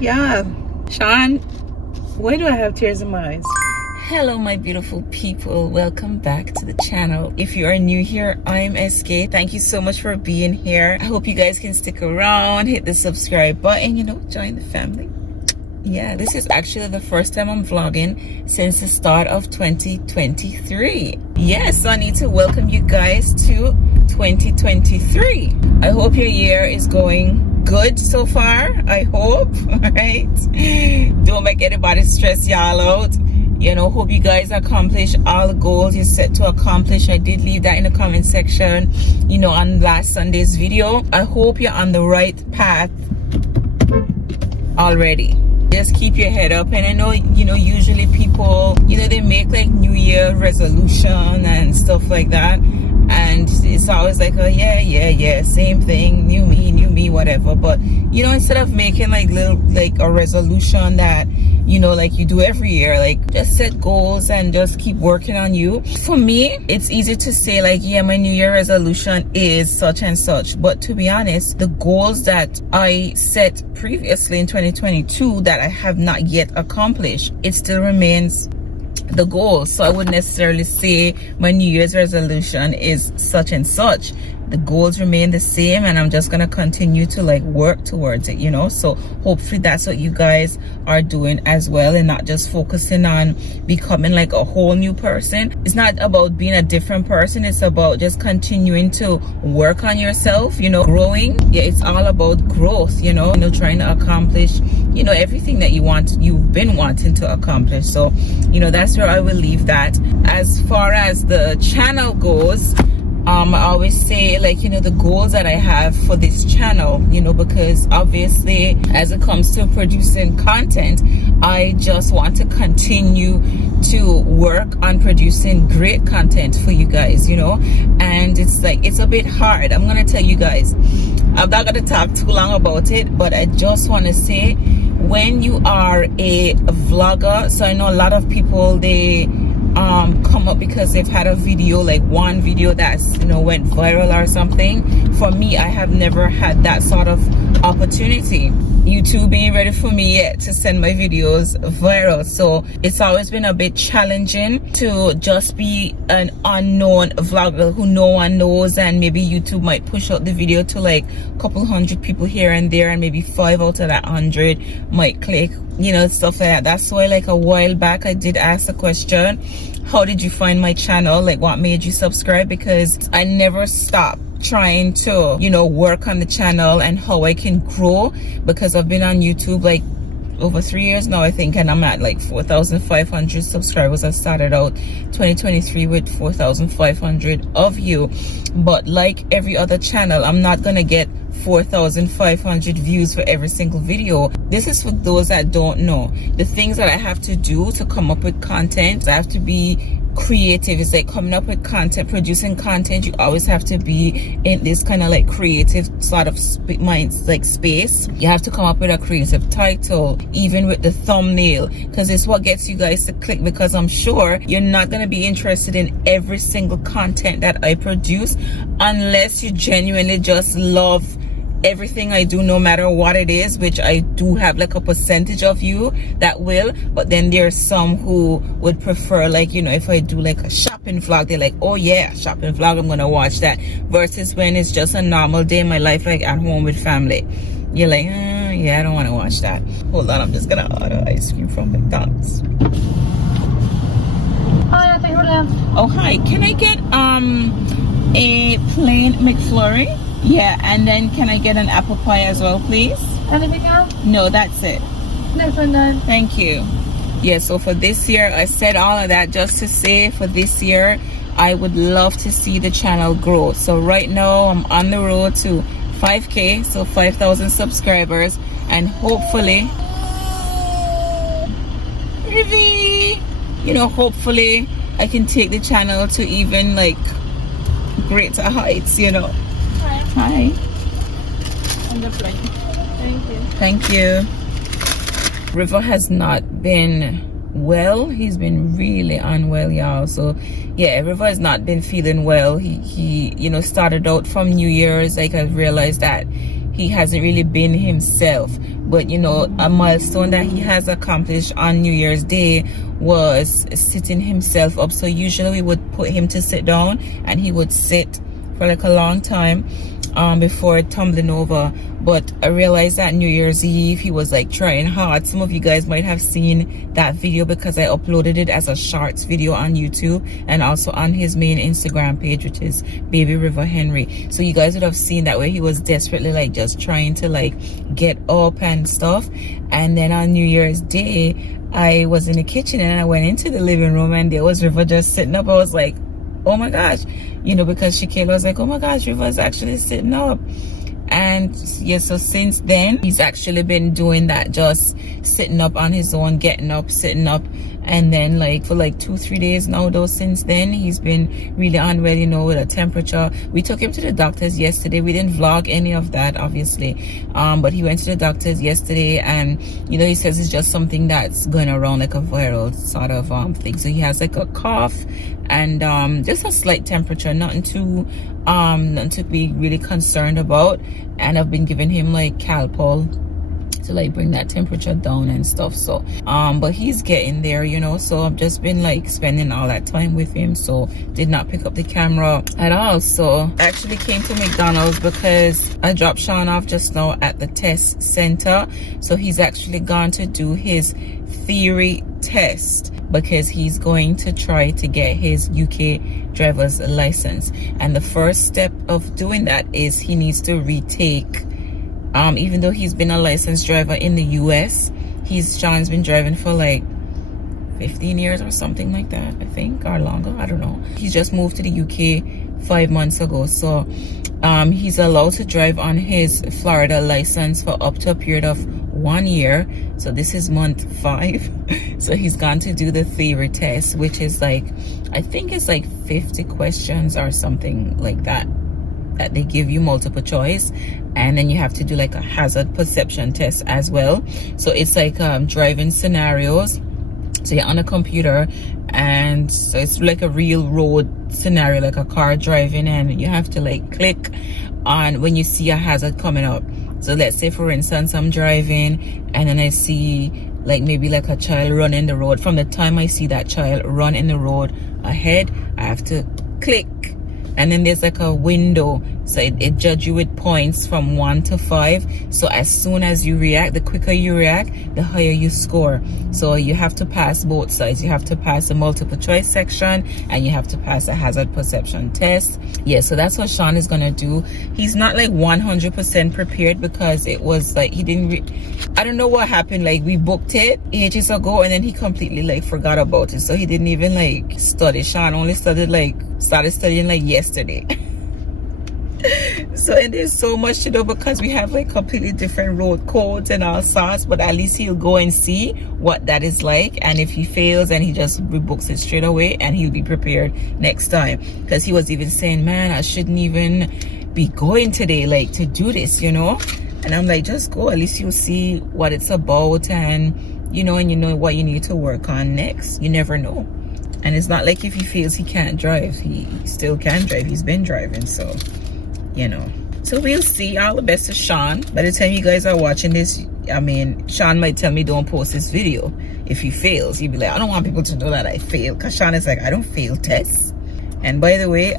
Yeah. Sean, why do I have tears in my eyes? Hello my beautiful people, welcome back to the channel. If you are new here, I'm SK. Thank you so much for being here. I hope you guys can stick around, hit the subscribe button, join the family. Yeah, this is actually the first time I'm vlogging since the start of 2023. Yes, so I need to welcome you guys to 2023. I hope your year is going good so far. I hope, right? Don't make anybody stress y'all out. Hope you guys accomplish all the goals you're set to accomplish. I did leave that in the comment section, on last Sunday's video. I hope you're on the right path already. Just keep your head up. And I know, usually people, they make like New Year resolution and stuff like that. And it's always like, oh, yeah, same thing, new me, whatever. But, instead of making like a resolution that, like you do every year, like just set goals and just keep working on you. For me, it's easy to say like, yeah, my New Year resolution is such and such. But to be honest, the goals that I set previously in 2022 that I have not yet accomplished, it still remains the goal. So I wouldn't necessarily say my New Year's resolution is such and such. The goals remain the same, and I'm just gonna continue to like work towards it, so hopefully that's what you guys are doing as well, and not just focusing on becoming like a whole new person. It's not about being a different person, it's about just continuing to work on yourself, growing. Yeah, it's all about growth, trying to accomplish everything that you've been wanting to accomplish. So that's where I will leave that. As far as the channel goes, I always say like the goals that I have for this channel, because obviously as it comes to producing content, I just want to continue to work on producing great content for you guys, and it's a bit hard. I'm gonna tell you guys, I'm not gonna talk too long about it, but I just want to say, when you are a vlogger, so I know a lot of people, they come up because they've had a video, like one video that's went viral or something. For me, I have never had that sort of opportunity. YouTube ain't ready for me yet to send my videos viral, so it's always been a bit challenging to just be an unknown vlogger who no one knows, and maybe YouTube might push out the video to like a couple hundred people here and there, and maybe 5 out of that 100 might click, stuff like that. That's why like a while back I did ask the question, how did you find my channel, like what made you subscribe? Because I never stopped trying to work on the channel and how I can grow, because I've been on YouTube like over 3 years now, I think, and I'm at like 4,500 subscribers. I started out 2023 with 4,500 of you, but like every other channel, I'm not gonna get 4,500 views for every single video. This is for those that don't know the things that I have to do to come up with content. I have to be creative. It's like coming up with content, producing content. You always have to be in this kind of like creative sort of space. You have to come up with a creative title, even with the thumbnail, because it's what gets you guys to click. Because I'm sure you're not going to be interested in every single content that I produce unless you genuinely just love everything I do, no matter what it is, which I do have like a percentage of you that will. But then there's some who would prefer, like, if I do like a shopping vlog, they're like, oh yeah, shopping vlog, I'm gonna watch that, versus when it's just a normal day in my life, like at home with family, you're like, yeah, I don't want to watch that. Hold on, I'm just gonna order ice cream from McDonald's. Hi, thank you. Oh, hi, can I get a plain McFlurry? Yeah, and then can I get an apple pie as well, please? Anything else? No, that's it. Next window. Thank you. Yeah, so for this year, I said all of that just to say, for this year, I would love to see the channel grow. So right now, I'm on the road to 5K, so 5,000 subscribers, and hopefully, hopefully I can take the channel to even like greater heights, Hi. On the plane. Thank you. Thank you. River has not been well. He's been really unwell, y'all. So yeah, River has not been feeling well. He started out from New Year's, like I realized that he hasn't really been himself. But you know, a milestone that he has accomplished on New Year's Day was sitting himself up. So usually we would put him to sit down, and he would sit for like a long time before tumbling over. But I realized that New Year's Eve he was like trying hard. Some of you guys might have seen that video because I uploaded it as a shorts video on YouTube and also on his main Instagram page, which is Baby River Henry. So you guys would have seen that where he was desperately like just trying to like get up and stuff. And then on New Year's Day I was in the kitchen and I went into the living room and there was River just sitting up. I was like, oh my gosh, you know, because ShéKayla was like, oh my gosh, River's actually sitting up. And yeah, so since then he's actually been doing that, just sitting up on his own, getting up, sitting up. And then like for like 2-3 days now though, since then he's been really unwell, you know, with a temperature. We took him to the doctors yesterday. We didn't vlog any of that obviously, but he went to the doctors yesterday, and you know, he says it's just something that's going around, like a viral sort of thing. So he has like a cough and just a slight temperature, nothing to be really concerned about. And I've been giving him like Calpol to like bring that temperature down and stuff. So but he's getting there, you know. So I've just been like spending all that time with him, so did not pick up the camera at all. So I actually came to McDonald's because I dropped Sean off just now at the test center. So he's actually gone to do his theory test because he's going to try to get his UK driver's license. And the first step of doing that is he needs to retake, even though he's been a licensed driver in the US, Sean's been driving for like 15 years or something like that, I think, or longer, I don't know. He just moved to the UK 5 months ago. So he's allowed to drive on his Florida license for up to a period of 1 year. So this is month 5. So he's gone to do the theory test, which is like, I think it's like 50 questions or something like that they give you, multiple choice, and then you have to do like a hazard perception test as well. So it's like driving scenarios. So you're on a computer, and so it's like a real road scenario, like a car driving, and you have to like click on when you see a hazard coming up. So let's say for instance I'm driving and then I see like maybe like a child run in the road. From the time I see that child run in the road ahead, I have to click, and then there's like a window, so it judges you with points from 1 to 5. So as soon as you react, the quicker you react, the higher you score. So you have to pass both sides. You have to pass the multiple choice section and you have to pass a hazard perception test. Yeah, so that's what Sean is gonna do. He's not like 100% prepared because it was like he didn't I don't know what happened. Like we booked it ages ago and then he completely like forgot about it, so he didn't even like study. Sean only started studying like yesterday. So and there's so much to do because we have like completely different road codes and all sorts, but at least he'll go and see what that is like, and if he fails, and he just rebooks it straight away and he'll be prepared next time. Because he was even saying, man, I shouldn't even be going today like to do this, you know. And I'm like, just go, at least you'll see what it's about, and you know what you need to work on next. You never know. And it's not like if he feels he can't drive, he still can drive. He's been driving, so you know. So we'll see. All the best to Sean. By the time you guys are watching this, I mean, Sean might tell me don't post this video if he fails. He'd be like, I don't want people to know that I failed, because Sean is like, I don't fail tests. And by the way,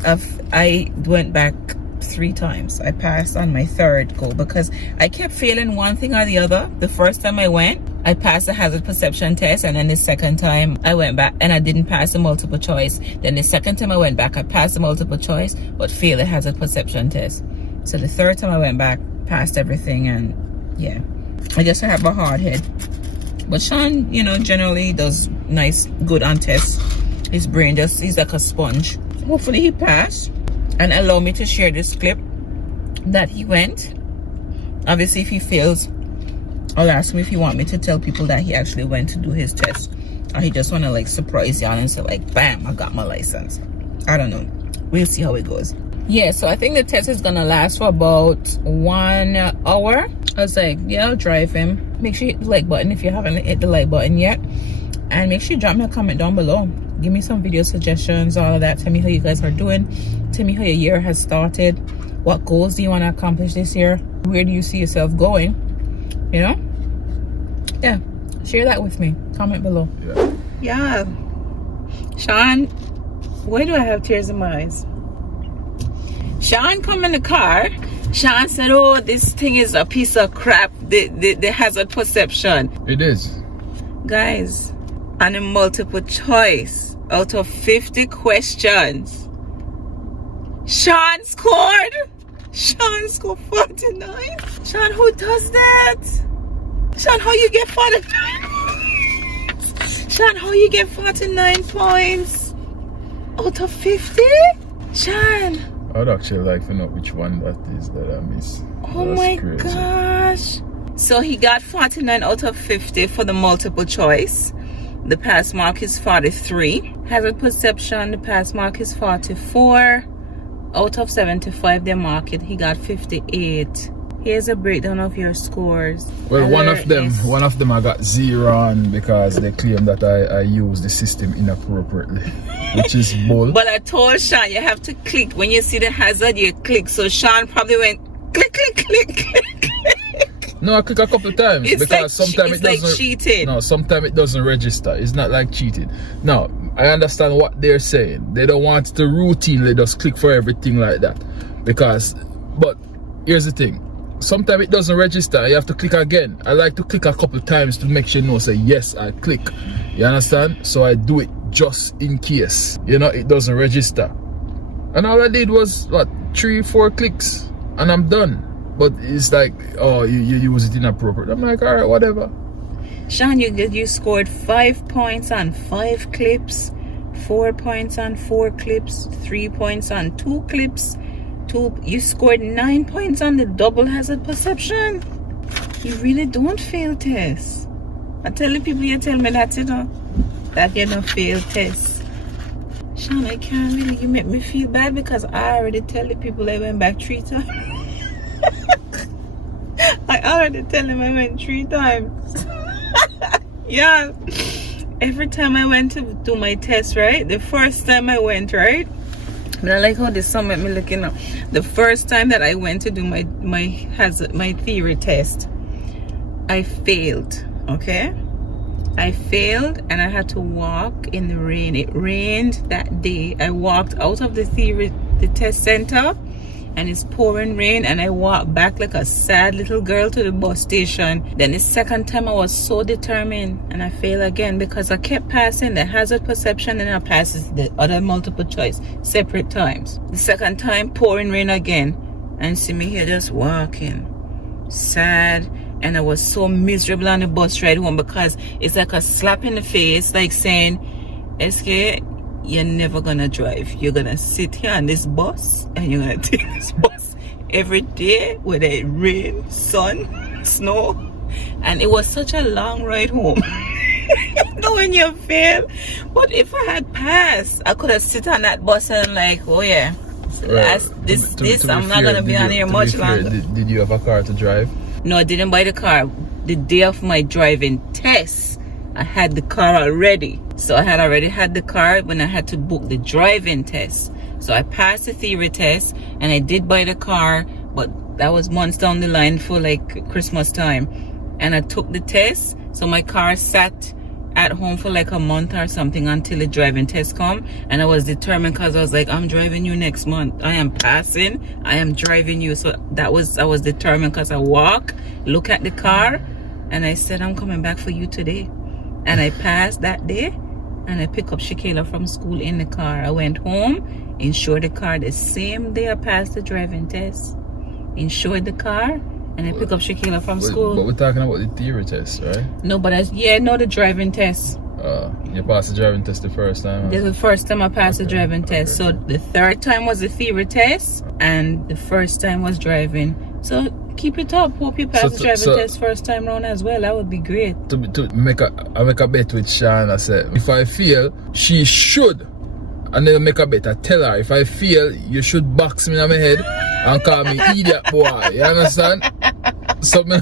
I went back 3 times. I passed on my 3rd go because I kept failing one thing or the other. The first time I went, I passed the hazard perception test, and then the second time I went back and I didn't pass the multiple choice. Then the second time I went back, I passed the multiple choice but failed the hazard perception test. So the 3rd time I went back, passed everything, and yeah, I just have a hard head. But Sean, you know, generally does nice, good on tests. His brain he's like a sponge. Hopefully he passed and allow me to share this clip that he went. Obviously if he fails, I'll ask him if he want me to tell people that he actually went to do his test, or he just want to like surprise y'all and say like, bam, I got my license. I don't know. We'll see how it goes. Yeah, so I think the test is gonna last for about 1 hour. I was like, yeah, I'll drive him. Make sure you hit the like button if you haven't hit the like button yet, and make sure you drop me a comment down below. Give me some video suggestions, all of that. Tell me how you guys are doing. Tell me how your year has started. What goals do you want to accomplish this year? Where do you see yourself going? You know, Yeah, share that with me. Comment below. Yeah. Sean, why do I have tears in my eyes? Sean come in the car. Sean said, oh, this thing is a piece of crap. The hazard perception. It is. Guys, on a multiple choice, out of 50 questions, Sean scored. Sean scored 49. Sean, who does that? Sean, how you get 49? Sean, how you get 49 points out of 50? Sean. I'd actually like to know which one that is that I miss. Oh my gosh. So he got 49 out of 50 for the multiple choice. The pass mark is 43. Hazard perception, the pass mark is 44. Out of 75 they mark it. He got 58. Here's a breakdown of your scores. Well, one of them I got 0 on because they claim that I use the system inappropriately, which is bull. But I told Sean you have to click. When you see the hazard, you click. So Sean probably went click, click, click, click, click. No, I click a couple times It's because like, sometimes it doesn't. Like cheating. No, sometimes it doesn't register. It's not like cheating. Now, I understand what they're saying. They don't want to routinely just click for everything like that. But here's the thing. Sometimes it doesn't register. You have to click again. I like to click a couple times to make sure say yes, I click. You understand? So I do it just in case, it doesn't register. And all I did was 3-4 clicks and I'm done. But it's like, oh, you use it inappropriate. I'm like, all right, whatever. Sean, you scored 5 points on 5 clips, 4 points on 4 clips, 3 points on 2 clips. You scored 9 points on the double hazard perception. You really don't fail tests. I tell the people, you tell me that that you don't fail tests. Sean, I can't really. You make me feel bad because I already tell the people I went back 3 times. I already tell them I went 3 times. Yeah. Every time I went to do my test, right? The first time I went, right? But I like how this song made me looking up. The first time that I went to do my theory test, I failed. Okay, I failed and I had to walk in the rain. It rained that day. I walked out of the test center, and it's pouring rain, and I walked back like a sad little girl to the bus station. Then the second time I was so determined and I failed again because I kept passing the hazard perception and I passed the other multiple choice separate times. The second time, pouring rain again, and see me here just walking sad, and I was so miserable on the bus ride home because it's like a slap in the face, like saying, SK, you're never gonna drive. You're gonna sit here on this bus and you're gonna take this bus every day, whether it rain, sun, snow. And it was such a long ride home. Knowing you fail. But if I had passed, I could have sit on that bus and like, oh yeah, I'm not gonna be on here much longer. Did you have a car to drive? No, I didn't buy the car. The day of my driving test, I had the car already. So I had already had the car when I had to book the driving test. So I passed the theory test and I did buy the car, but that was months down the line for like Christmas time. And I took the test. So my car sat at home for like a month or something until the driving test come. And I was determined because I was like, I'm driving you next month. I am passing. I am driving you. So I was determined because I look at the car, and I said, I'm coming back for you today. And I passed that day, and I picked up ShéKayla from school in the car. I went home, insured the car the same day I passed the driving test. Insured the car, and I picked up ShéKayla from school. But we're talking about the theory test, right? No, but the driving test. You passed the driving test the first time? This is the first time I passed the driving test. So the third time was the theory test, and the first time was driving. So keep it up. Hope you pass the driving test first time round as well. That would be great. To make a bet with Sean. I said, if I fail, she should. And then make a bet. I tell her, if I fail, you should box me in my head and call me idiot boy. You understand? So me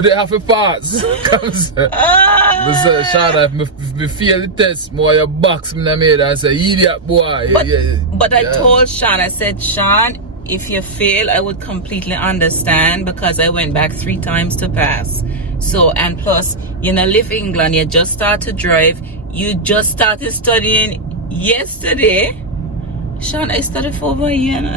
they have a pass. Come say, Sean, if me fail the test, more you box me in my head and say idiot boy. But I told Sean, I said, Sean, if you fail, I would completely understand, because I went back 3 times to pass. So, and plus, you know, live England, you just start to drive, you just started studying yesterday. Sean, I studied for over a year, and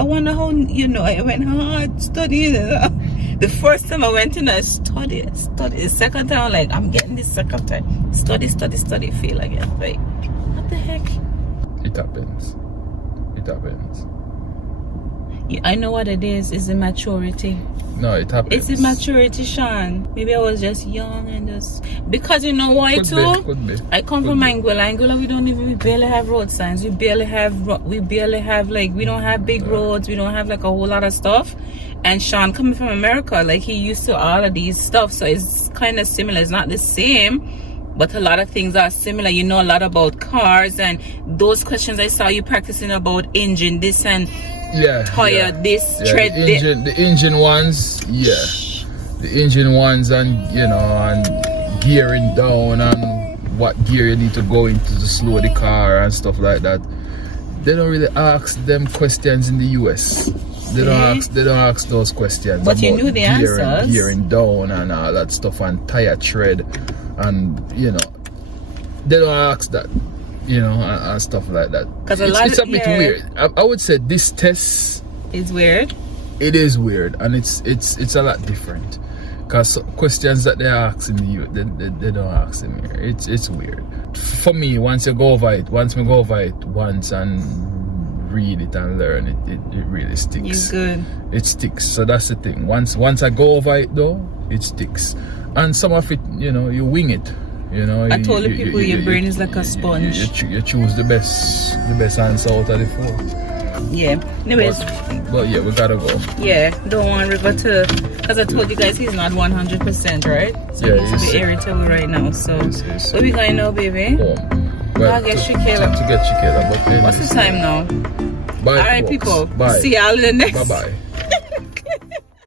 I wonder how, you know, I went hard studying. The first time I went in, I studied. The second time, I'm like, I'm getting this second time. Study, feel again. Like, what the heck? It happens. Yeah, I know what it is. It's the maturity. No, it happens. It's the maturity, Sean. Maybe I was just young and just... Because you know why too? Could be. I come from Anguilla. Anguilla, we barely have road signs. We barely have like, we don't have big roads. We don't have like a whole lot of stuff. And Sean coming from America, like he used to all of these stuff. So it's kind of similar. It's not the same, but a lot of things are similar. You know a lot about cars, and those questions I saw you practicing about engine, this and tire, this, tread, the engine ones, the engine ones, and you know, and gearing down, and what gear you need to go into to slow the car and stuff like that. They don't really ask them questions in the US. They don't ask those questions. But you knew the answers. Gearing down and all that stuff, and tire tread, and you know, they don't ask that, you know, and stuff like that. It's a bit weird. I would say this test is weird. It is weird, and it's a lot different, because questions that they ask in the US, they don't ask them here. It's weird. For me, once me go over it once and read it and learn it, it really sticks. You're good. It sticks. So that's the thing. Once I go over it though, it sticks. And some of it, you know, you wing it. You know, I told the people your brain is like a sponge. You choose the best answer out of the 4. Yeah. Anyways. But yeah, we gotta go. Yeah. Don't want River to, because I told you guys he's not 100%, right? So yeah, he's a bit irritable right now. So where we going now, baby? Home. Well, I'll get ShéKayla. To get ShéKayla. But what's the time now? Bye. Alright, folks. people. Bye. See y'all in the next. Bye bye.